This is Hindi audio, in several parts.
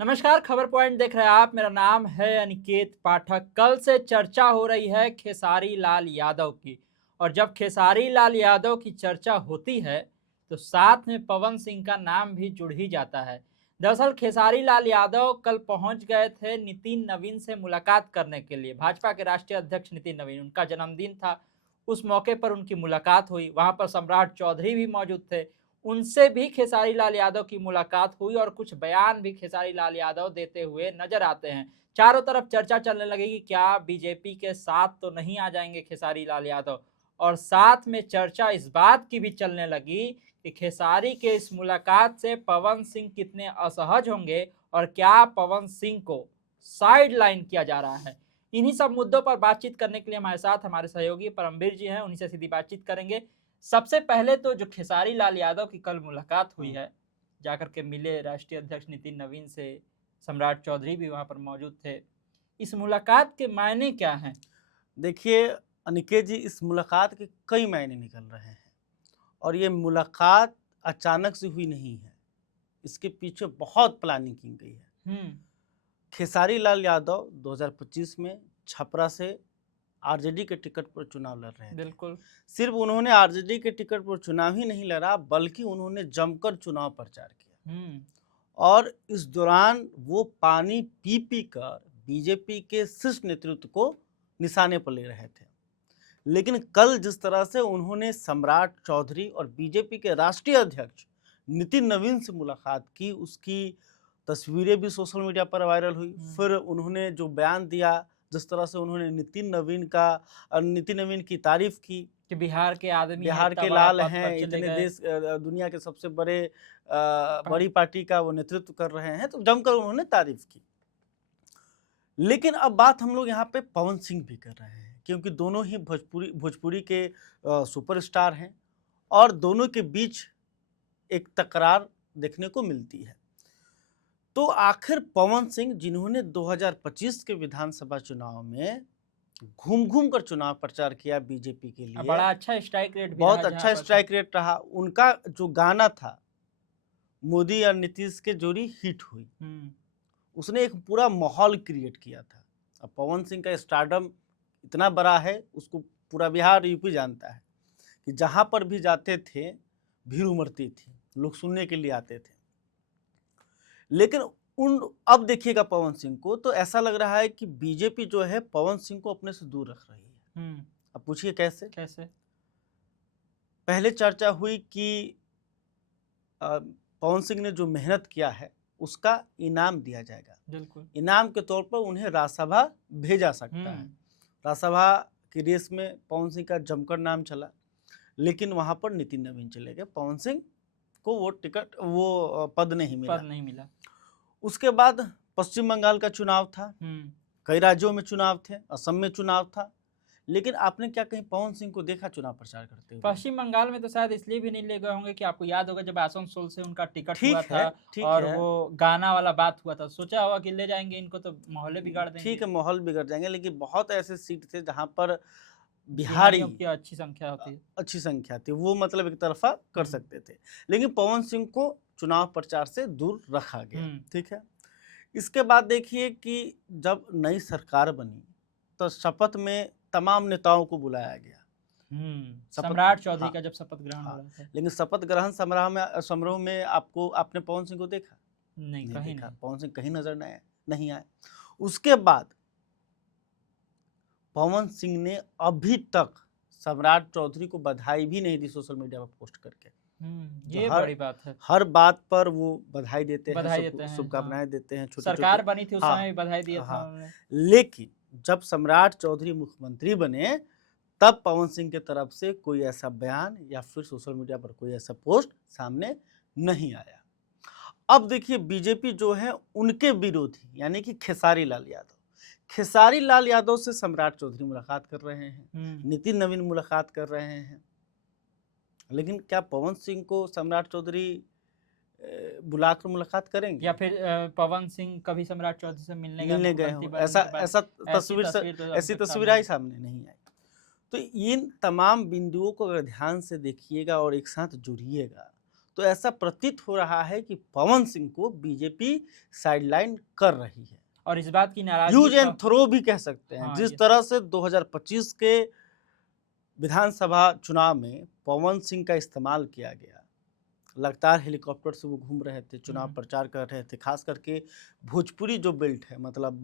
नमस्कार, खबर पॉइंट देख रहे हैं आप। मेरा नाम है अनिकेत पाठक। कल से चर्चा हो रही है खेसारी लाल यादव की। और जब खेसारी लाल यादव की चर्चा होती है तो साथ में पवन सिंह का नाम भी जुड़ ही जाता है। दरअसल खेसारी लाल यादव कल पहुंच गए थे नितिन नवीन से मुलाकात करने के लिए। भाजपा के राष्ट्रीय अध्यक्ष नितिन नवीन, उनका जन्मदिन था। उस मौके पर उनकी मुलाकात हुई। वहां पर सम्राट चौधरी भी मौजूद थे। उनसे भी खेसारी लाल यादव की मुलाकात हुई और कुछ बयान भी खेसारी लाल यादव देते हुए नजर आते हैं। चारों तरफ चर्चा चलने लगी कि क्या बीजेपी के साथ तो नहीं आ जाएंगे खेसारी लाल यादव। और साथ में चर्चा इस बात की भी चलने लगी कि खेसारी के इस मुलाकात से पवन सिंह कितने असहज होंगे और क्या पवन सिंह को साइड लाइन किया जा रहा है। इन्हीं सब मुद्दों पर बातचीत करने के लिए हमारे साथ हमारे सहयोगी परमवीर जी हैं, उन्हीं से सीधी बातचीत करेंगे। सबसे पहले तो जो खेसारी लाल यादव की कल मुलाकात हुई है, जाकर के मिले राष्ट्रीय अध्यक्ष नितिन नवीन से, सम्राट चौधरी भी वहां पर मौजूद थे। इस मुलाकात के मायने क्या हैं? देखिए अनिकेत जी, इस मुलाकात के कई मायने निकल रहे हैं और ये मुलाकात अचानक से हुई नहीं है। इसके पीछे बहुत प्लानिंग की गई है। हम्म। खेसारी लाल यादव 2025 में छपरा से आरजेडी के टिकट पर चुनाव लड़ रहे थे। बिल्कुल। सिर्फ उन्होंने आरजेडी के टिकट पर चुनाव ही नहीं लड़ा, बल्कि उन्होंने जमकर चुनाव प्रचार किया हम्म। और इस दौरान वो पानी पी पी कर बीजेपी के शीर्ष नेतृत्व को निशाने पर ले रहे थे। लेकिन कल जिस तरह से उन्होंने सम्राट चौधरी और बीजेपी के राष्ट्रीय अध्यक्ष नितिन नवीन से मुलाकात की, उसकी तस्वीरें भी सोशल मीडिया पर वायरल हुई। फिर उन्होंने जो बयान दिया, जिस तरह से उन्होंने नितिन नवीन की तारीफ की कि बिहार के आदमी है, बिहार इतना के बड़ा लाल पद पर हैं, चले इतने गए। देश दुनिया के सबसे बड़ी पार्टी का वो नेतृत्व कर रहे हैं, तो जमकर उन्होंने तारीफ की। लेकिन अब बात हम लोग यहाँ पे पवन सिंह भी कर रहे हैं, क्योंकि दोनों ही भोजपुरी के सुपरस्टार हैं और दोनों के बीच एक तकरार देखने को मिलती है। तो आखिर पवन सिंह, जिन्होंने 2025 के विधानसभा चुनाव में घूम घूम कर चुनाव प्रचार किया बीजेपी के लिए, बड़ा अच्छा स्ट्राइक रेट भी रहा बहुत जहाँ अच्छा पर। स्ट्राइक रेट रहा। उनका जो गाना था मोदी और नीतीश के जोड़ी हिट हुई, उसने एक पूरा माहौल क्रिएट किया था। अब पवन सिंह का स्टारडम इतना बड़ा है, उसको पूरा बिहार यूपी जानता है कि जहाँ पर भी जाते थे भीड़ उमड़ती थी, लोग सुनने के लिए आते थे। लेकिन अब देखिएगा पवन सिंह को, तो ऐसा लग रहा है कि बीजेपी जो है पवन सिंह को अपने से दूर रख रही है। अब पूछिए कैसे? कैसे? पहले चर्चा हुई कि पवन सिंह ने जो मेहनत किया है उसका इनाम दिया जाएगा। बिल्कुल। इनाम के तौर पर उन्हें राज्यसभा भेजा सकता है। राज्यसभा की रेस में पवन सिंह का जमकर नाम चला, लेकिन वहां पर नितिन नवीन चले गए। पवन सिंह को वो पद नहीं मिला। उसके बाद पश्चिम बंगाल का चुनाव था, कई राज्यों में चुनाव थे, असम में चुनाव था, लेकिन आपने क्या कहीं पवन सिंह को देखा चुनाव प्रचार करते हुए? पश्चिम बंगाल में तो शायद इसलिए भी नहीं ले गए होंगे कि आपको याद होगा जब आसनसोल से उनका टिकट हुआ था ठीक और है, वो गाना वाला बात हुआ था, सोचा होगा कि ले जाएंगे इनको तो माहौल बिगाड़ देंगे। ठीक है, माहौल बिगड़ जाएंगे, लेकिन बहुत ऐसे सीट थे जहां पर बिहारियों बिहारी की अच्छी संख्या होती है। अच्छी संख्या थी, वो मतलब एक तरफा कर सकते थे। लेकिन पवन सिंह को चुनाव प्रचार से दूर रखा गया। ठीक है। इसके बाद देखिए कि जब नई सरकार बनी तो शपथ में तमाम नेताओं को बुलाया गया। सम्राट चौधरी हाँ, का जब शपथ ग्रहण हो रहा था। लेकिन शपथ ग्रहण समारोह में आपने पवन सिंह को देखा? नहीं, कहीं देखा। नहीं। पवन सिंह कहीं नजर नहीं आए। उसके बाद पवन सिंह ने अभी तक सम्राट चौधरी को बधाई भी नहीं दी सोशल मीडिया पर पोस्ट करके। ये बड़ी बात है। हर बात पर वो बधाई देते हैं, हैं, शुभकामनाएं देते हैं, छोटे सरकार बनी थी उस हाँ, समय भी बधाई दिया था हाँ। उन्होंने। लेकिन जब सम्राट चौधरी मुख्यमंत्री बने, तब पवन सिंह के तरफ से कोई ऐसा बयान या फिर सोशल मीडिया पर कोई ऐसा पोस्ट सामने नहीं आया। अब देखिए बीजेपी जो है उनके विरोधी यानी कि खेसारी लाल यादव से सम्राट चौधरी मुलाकात कर रहे हैं, नितिन नवीन मुलाकात कर रहे हैं, लेकिन क्या पवन सिंह को सम्राट चौधरी बुलाकर मुलाकात करेंगे? या फिर पवन सिंह कभी सम्राट चौधरी से मिलने गए हों, ऐसी तस्वीर आई सामने नहीं आई। तो इन तमाम बिंदुओं को अगर ध्यान से देखिएगा और एक साथ जुड़िएगा तो ऐसा प्रतीत हो रहा है कि पवन सिंह को बीजेपी साइडलाइन कर रही है, और इस बात की नाराजगी यूज एंड थ्रो भी कह सकते हैं। हाँ, जिस तरह से 2025 के विधानसभा चुनाव में पवन सिंह का इस्तेमाल किया गया, लगातार हेलीकॉप्टर से वो घूम रहे थे, चुनाव प्रचार कर रहे थे, खास करके भोजपुरी जो बेल्ट है, मतलब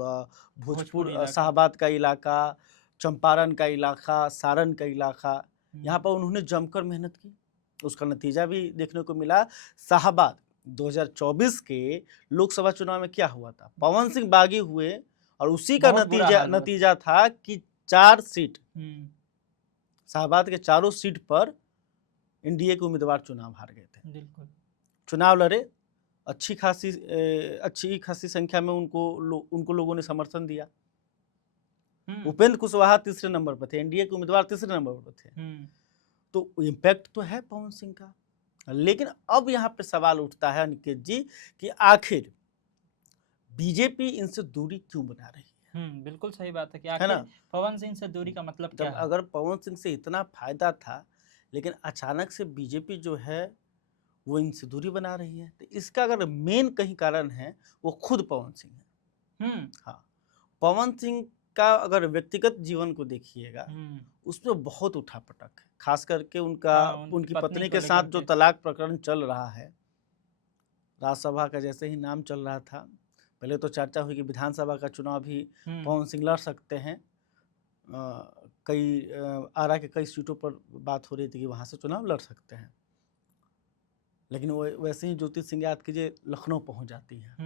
भोजपुर शाहबाद का इलाका, चंपारण का इलाका, सारण का इलाका, यहाँ पर उन्होंने जमकर मेहनत की। उसका नतीजा भी देखने को मिला। शाहबाद 2024 के लोकसभा चुनाव में क्या हुआ था, पवन सिंह बागी हुए और उसी का नतीजा था कि 4 सीट, शाहबाद के चारों सीट पर एनडीए के उम्मीदवार चुनाव हार गए थे। बिल्कुल चुनाव लड़े, अच्छी खासी संख्या में उनको लोगों ने समर्थन दिया। उपेंद्र कुशवाहा तीसरे नंबर पर थे, एनडीए के उम्मीदवार तीसरे नंबर पर थे। तो इम्पैक्ट तो है पवन सिंह का, लेकिन अब यहाँ पे सवाल उठता है अनिकेत जी कि आखिर बीजेपी इनसे दूरी क्यों बना रही है? बिल्कुल सही बात है कि आखिर पवन सिंह से दूरी का मतलब क्या है? अगर पवन सिंह से इतना फायदा था, लेकिन अचानक से बीजेपी जो है वो इनसे दूरी बना रही है, तो इसका अगर मेन कहीं कारण है वो खुद पवन सिंह है। हाँ, पवन सिंह का अगर व्यक्तिगत जीवन को देखिएगा, उसमें बहुत उठापटक है, खास करके उनकी पत्नी के साथ जो तलाक प्रकरण चल रहा है। राज्यसभा का जैसे ही नाम चल रहा था, पहले तो चर्चा हुई कि विधानसभा का चुनाव भी पवन सिंह लड़ सकते हैं। आरा के कई सीटों पर बात हो रही थी कि वहाँ से चुनाव लड़ सकते हैं, लेकिन वो वैसे ही ज्योति सिंह याद कीजिए लखनऊ पहुँच जाती है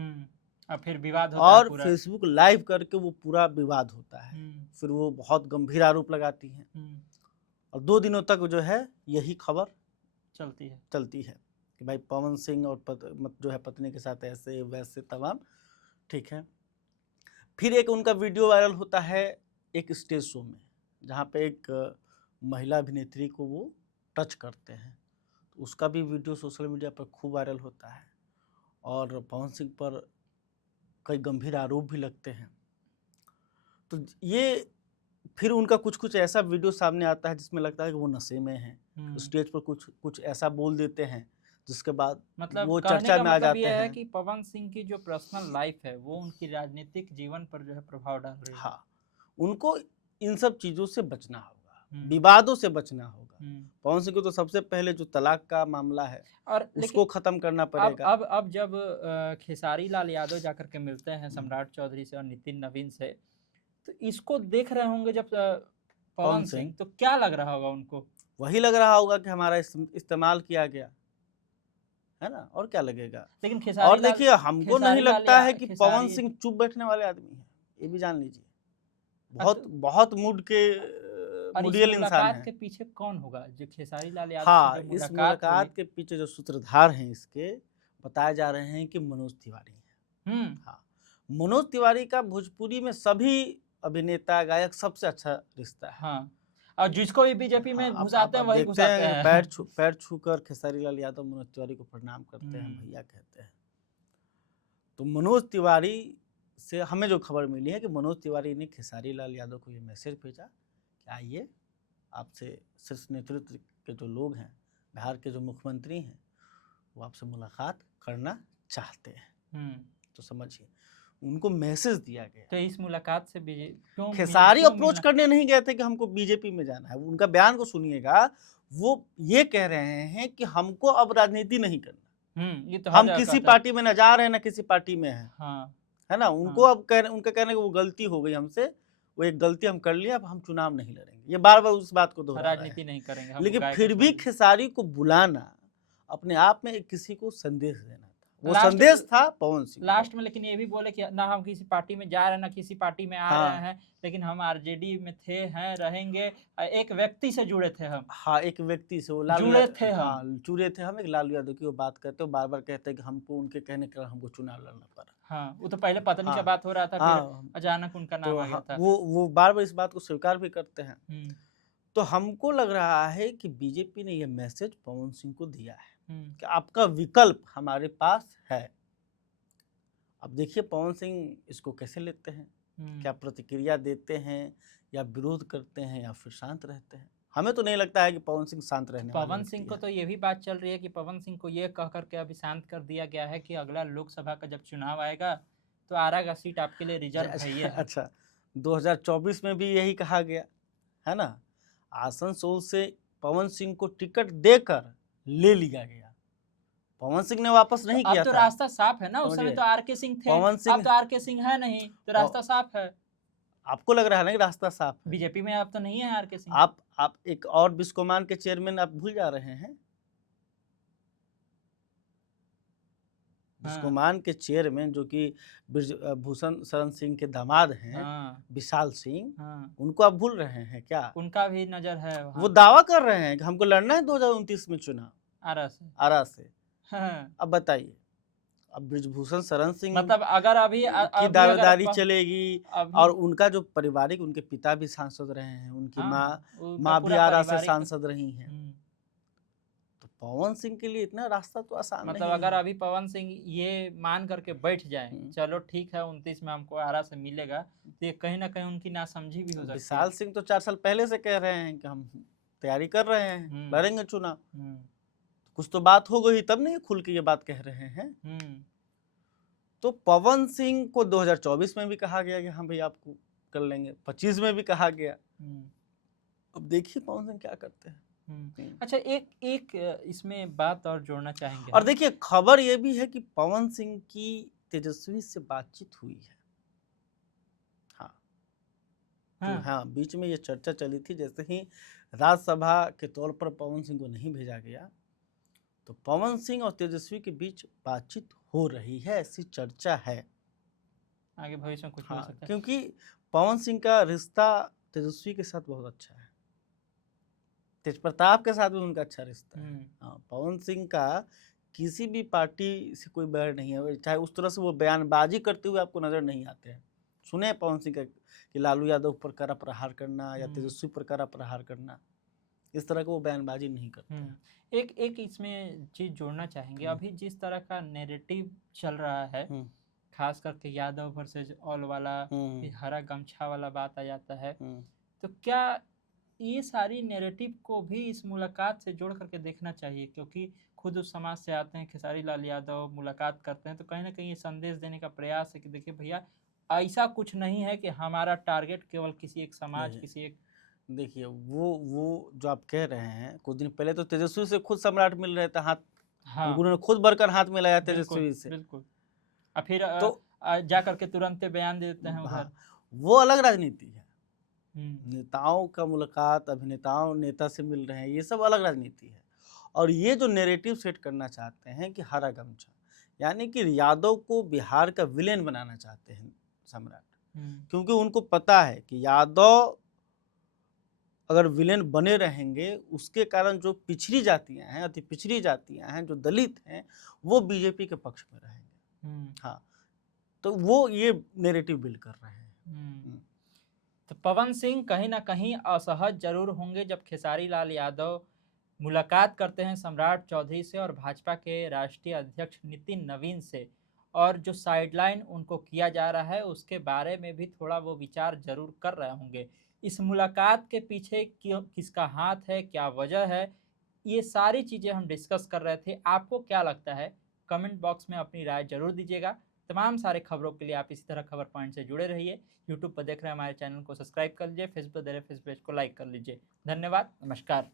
और फिर विवाद होता और फेसबुक लाइव करके वो पूरा विवाद होता है। फिर वो बहुत गंभीर आरोप लगाती हैं और 2 दिनों तक जो है यही खबर चलती है कि भाई पवन सिंह और जो है पत्नी के साथ ऐसे वैसे तमाम, ठीक है। फिर एक उनका वीडियो वायरल होता है एक स्टेज शो में, जहाँ पे एक महिला अभिनेत्री को वो टच करते हैं, तो उसका भी वीडियो सोशल मीडिया पर खूब वायरल होता है और पवन सिंह पर कई गंभीर आरोप भी लगते हैं। तो ये फिर उनका कुछ ऐसा वीडियो सामने आता है जिसमें लगता है कि वो नशे में हैं, स्टेज पर कुछ ऐसा बोल देते हैं जिसके बाद मतलब वो चर्चा में आ जाते हैं। है कि पवन सिंह की जो पर्सनल लाइफ है वो उनकी राजनीतिक जीवन पर जो है प्रभाव डाल रही है। हाँ, उनको इन सब चीजों से बचना होगा, विवादों से बचना होगा। पवन सिंह को तो सबसे पहले जो तलाक का मामला है और उसको खत्म करना पड़ेगा। अब जब खेसारी लाल यादव जाकर के मिलते हैं सम्राट चौधरी से और नितिन नवीन से, तो इसको देख रहे होंगे जब पवन सिंह, तो क्या लग रहा होगा उनको? वही लग रहा होगा कि हमारा इस्तेमाल किया गया है ना, और क्या लगेगा। लेकिन और देखिए, हमको नहीं लगता है कि पवन सिंह चुप बैठने वाले आदमी है, ये भी जान लीजिए। बहुत मुडियल इंसान है। के पीछे कौन होगा जो खेसारी लाल यादव? हाँ, इस मुलाकात के पीछे जो सूत्रधार हैं इसके बताए जा रहे हैं कि मनोज तिवारी हैं। हाँ, मनोज तिवारी का भोजपुरी में सभी अभिनेता गायक सबसे अच्छा रिश्ता है। हाँ, और जिसको भी बीजेपी में घुसाते हैं वही घुसाते हैं। पैर छूकर खेसारी लाल यादव मनोज तिवारी को प्रणाम करते हैं, भैया कहते हैं। तो मनोज तिवारी से हमें जो खबर मिली है कि मनोज तिवारी ने खेसारी लाल यादव को ये मैसेज भेजा कि आइए, आपसे शीर्ष नेतृत्व के जो लोग हैं, बिहार के जो मुख्यमंत्री हैं, वो आपसे मुलाकात करना चाहते हैं। तो समझिए, उनको मैसेज दिया गया। तो इस मुलाकात से क्यों खेसारी अप्रोच करने नहीं गए थे कि हमको बीजेपी में जाना है। उनका बयान को सुनिएगा, वो ये कह रहे हैं कि हमको अब राजनीति नहीं करना। ये तो हम किसी पार्टी में न जा रहे हैं, न किसी पार्टी में है। हाँ, है ना। उनको अब उनका कहना है कि वो गलती हो गई हमसे, वो एक गलती हम कर लिया, अब हम चुनाव नहीं लड़ेंगे। ये बार बार उस बात को दोहरा रहे हैं, राजनीति नहीं करेंगे। लेकिन फिर भी खेसारी को बुलाना अपने आप में किसी को संदेश देना था। वो संदेश था पवन सिंह लास्ट में। लेकिन ये भी बोले कि ना हम किसी पार्टी में जा रहे हैं, ना किसी पार्टी में आ रहे हैं, लेकिन हम आरजेडी में थे, हैं, रहेंगे। एक व्यक्ति से जुड़े थे हम। हाँ, एक व्यक्ति से वो जुड़े थे हम। एक लालू यादव की वो बात करते, वो बार बार कहते हैं कि हमको उनके कहने के हमको चुनाव लड़ना पड़ा। हाँ, वो तो पहले पत्नी का बात हो रहा था, फिर अचानक उनका नाम आ गया था। वो बार बार इस बात को स्वीकार भी करते हैं। तो हमको लग रहा है कि बीजेपी ने यह मैसेज पवन सिंह को दिया है कि आपका विकल्प हमारे पास है। अब देखिए पवन सिंह इसको कैसे लेते हैं, क्या प्रतिक्रिया देते हैं, या विरोध करते हैं, या फिर शांत रहते हैं। हमें तो नहीं लगता है कि पवन सिंह शांत रहने वाले पवन व्यक्ति सिंह को हैं। तो ये भी बात चल रही है कि पवन सिंह को ये कह करके अभी शांत कर दिया गया है कि अगला लोकसभा का जब चुनाव आएगा तो आरा का सीट आपके लिए रिजर्व है ये है। अच्छा, 2024 में भी यही कहा गया है ना, आसनसोल से पवन सिंह को टिकट देकर ले लिया गया, पवन सिंह ने वापस तो नहीं अब किया तो था। रास्ता साफ है ना, उस समय समझे? तो आर के सिंह थे, पवन अब सिंह, तो आर के सिंह है नहीं, तो रास्ता साफ है। आपको लग रहा है ना कि रास्ता साफ है? बीजेपी में अब तो नहीं है आर के सिंह। आप एक और बिस्कोमान के चेयरमैन आप भूल जा रहे हैं। बिस्कोमान के चेयरमैन जो कि भूषण शरण सिंह के दामाद हैं, विशाल सिंह, उनको आप भूल रहे हैं क्या? उनका भी नजर है वहाँ। वो दावा कर रहे हैं कि हमको लड़ना है 2029 में चुनाव आरा से। अब बताइए, अब ब्रिजभूषण शरण सिंह मतलब अगर अभी की दावेदारी चलेगी, और उनका जो पारिवारिक, उनके पिता भी सांसद रहे हैं, उनकी माँ भी आरा से सांसद रही हैं, तो पवन सिंह के लिए इतना रास्ता तो आसान मतलब नहीं अगर है। अभी पवन सिंह ये मान करके बैठ जाए, चलो ठीक है 29 में हमको आरा से मिलेगा, तो ये कहीं ना कहीं उनकी नासमझी भी हो सकती है। विशाल सिंह तो 4 साल पहले से कह रहे हैं कि हम तैयारी कर रहे हैं, लड़ेंगे चुनाव। कुछ तो बात हो गई तब नहीं खुल के ये बात कह रहे हैं। तो पवन सिंह को 2024 में भी कहा गया कि हाँ भाई आपको कर लेंगे, 25 में भी कहा गया। अब देखिए पवन सिंह क्या करते हैं। अच्छा, एक इसमें बात और जोड़ना चाहेंगे, और देखिए खबर ये भी है कि पवन सिंह की तेजस्वी से बातचीत हुई है। तो हाँ, बीच में ये चर्चा चली थी, जैसे ही राज्यसभा के तौर पर पवन सिंह को नहीं भेजा गया, तो पवन सिंह और तेजस्वी के बीच बातचीत हो रही है, ऐसी चर्चा है। आगे भविष्य में कुछ हो सकता है, क्योंकि पवन सिंह का रिश्ता तेजस्वी के साथ बहुत अच्छा है, तेज प्रताप के साथ भी उनका अच्छा रिश्ता है। हाँ, पवन सिंह का किसी भी पार्टी से कोई बैर नहीं है, चाहे उस तरह से वो बयानबाजी करते हुए आपको नजर नहीं आते हैं। सुने पवन सिंह का कि लालू यादव पर कड़ा प्रहार करना या तेजस्वी पर कड़ा प्रहार करना, इस तरह का वो बयानबाजी नहीं करते। एक इसमें चीज जोड़ना चाहेंगे, अभी जिस तरह का नैरेटिव चल रहा है, खास करके यादव वर्सेस ऑल वाला, हरा गमछा वाला बात आ जाता है, तो क्या ये सारी नैरेटिव को भी इस मुलाकात से जोड़ करके देखना चाहिए? क्योंकि खुद उस समाज से आते हैं, खेसारी लाल यादव मुलाकात करते हैं, तो कहीं ना कहीं ये संदेश देने का प्रयास है कि देखिए भैया ऐसा कुछ नहीं है कि हमारा टारगेट केवल किसी एक समाज, किसी एक। देखिए वो जो आप कह रहे हैं, कुछ दिन पहले तो तेजस्वी से खुद सम्राट मिल रहे थे, हाथ उन्होंने खुद बढ़कर हाथ मिलाया तेजस्वी से। बिल्कुल। और फिर तो जा करके तुरंत बयान दे देते हैं उधर। वो अलग राजनीति है। नेताओं का मुलाकात, अभिनेताओं नेता से मिल रहे हैं, ये सब अलग राजनीति है। और ये जो नैरेटिव सेट करना चाहते हैं कि हरा गमछा, यानी कि यादव को बिहार का विलेन बनाना चाहते हैं सम्राट, क्योंकि उनको पता है कि यादव अगर विलेन बने रहेंगे, उसके कारण जो पिछड़ी जातियां हैं, अति पिछड़ी जातियां हैं, जो दलित हैं, वो बीजेपी के पक्ष में रहेंगे। हाँ, तो वो ये नैरेटिव बिल्ड कर रहे हैं। तो पवन सिंह कहीं ना कहीं असहज जरूर होंगे जब खेसारी लाल यादव मुलाकात करते हैं सम्राट चौधरी से और भाजपा के राष्ट्रीय अध्यक्ष नितिन नवीन से, और जो साइडलाइन उनको किया जा रहा है उसके बारे में भी थोड़ा वो विचार जरूर कर रहे होंगे। इस मुलाकात के पीछे क्यों, किसका हाथ है, क्या वजह है, ये सारी चीज़ें हम डिस्कस कर रहे थे। आपको क्या लगता है? कमेंट बॉक्स में अपनी राय जरूर दीजिएगा। तमाम सारे खबरों के लिए आप इसी तरह खबर पॉइंट से जुड़े रहिए। यूट्यूब पर देख रहे हैं हमारे चैनल को सब्सक्राइब कर लीजिए, फेसबुक पर देख रहे हैं फेसबुक पेज को लाइक कर लीजिए। धन्यवाद, नमस्कार।